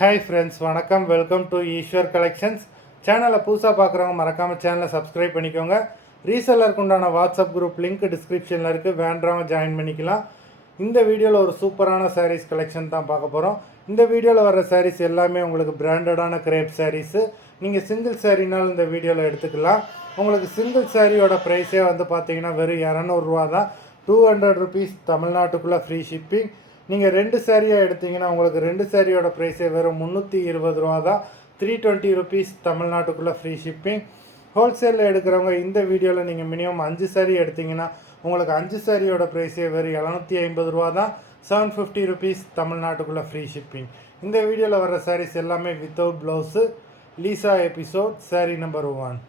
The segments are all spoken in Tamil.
ஹாய் ஃப்ரெண்ட்ஸ், வணக்கம். Welcome to Eswar collections. சேனலை புதுசாக பார்க்குறவங்க மறக்காமல் சேனலை சப்ஸ்கிரைப் பண்ணிக்கோங்க. ரீசெல்லருக்கு உண்டான வாட்ஸ்அப் குரூப் லிங்க் டிஸ்கிரிப்ஷனில் இருக்குது, வேண்டவங்க ஜாயின் பண்ணிக்கலாம். இந்த வீடியோவில் ஒரு சூப்பரான சாரீஸ் கலெக்ஷன் தான் பார்க்க போகிறோம். இந்த வீடியோவில் வர சாரீஸ் எல்லாமே உங்களுக்கு பிராண்டடான கிரேப் சாரீஸு. நீங்கள் சிங்கிள் சாரீனாலும் இந்த வீடியோவில் எடுத்துக்கலாம். உங்களுக்கு சிங்கிள் சாரியோட ப்ரைஸே வந்து பார்த்தீங்கன்னா வெறும் 200 ரூபா தான். 200 ருபீஸ் தமிழ்நாட்டுக்குள்ளே ஃப்ரீ ஷிப்பிங். நீங்கள் 2 சாரியாக எடுத்திங்கன்னா உங்களுக்கு 2 சாரியோட ப்ரைஸே வெறும் 320 ரூபா தான். 320 ருபீஸ் தமிழ்நாட்டுக்குள்ளே ஃப்ரீ ஷிப்பிங். ஹோல்சேலில் எடுக்கிறவங்க இந்த வீடியோவில் நீங்கள் மினிமம் 5 சாரி எடுத்திங்கன்னா உங்களுக்கு 5 சாரியோட ப்ரைஸே வெறும் 750 ரூபா தான். 750 ருபீஸ் தமிழ்நாட்டுக்குள்ளே ஃப்ரீ ஷிப்பிங். இந்த வீடியோவில் வர சாரீஸ் எல்லாமே without blouse. Lisa episode sorry number 1.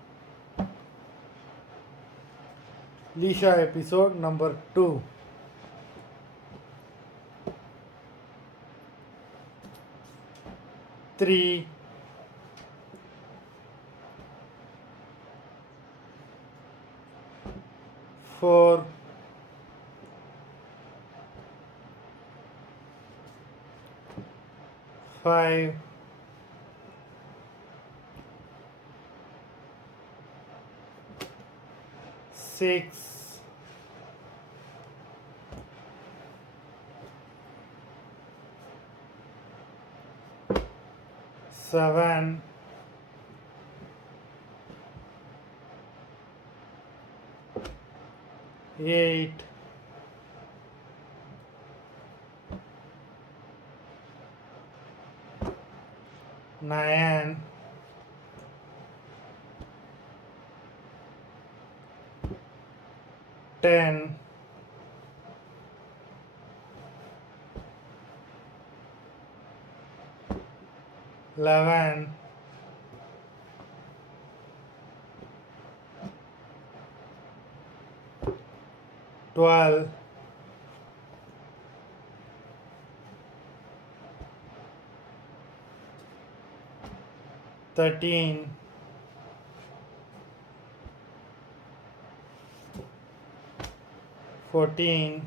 Lisa episode number 2. 3, 4, 5, 6, 7, 8, 9, 10, 11, 12, 13, 14,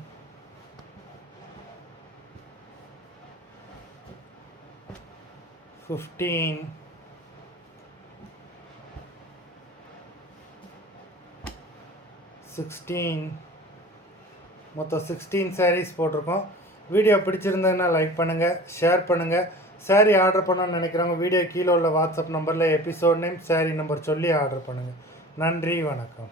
15, 16. மொத்தம் 16 சாரீஸ் போட்டிருக்கோம். வீடியோ பிடிச்சிருந்ததுன்னா லைக் பண்ணுங்கள், ஷேர் பண்ணுங்கள். சாரீ ஆர்டர் பண்ணணும்னு நினைக்கிறவங்க வீடியோ கீழே உள்ள வாட்ஸ்அப் நம்பரில் எபிசோட் நேம், சாரீ நம்பர் சொல்லி ஆர்டர் பண்ணுங்கள். நன்றி, வணக்கம்.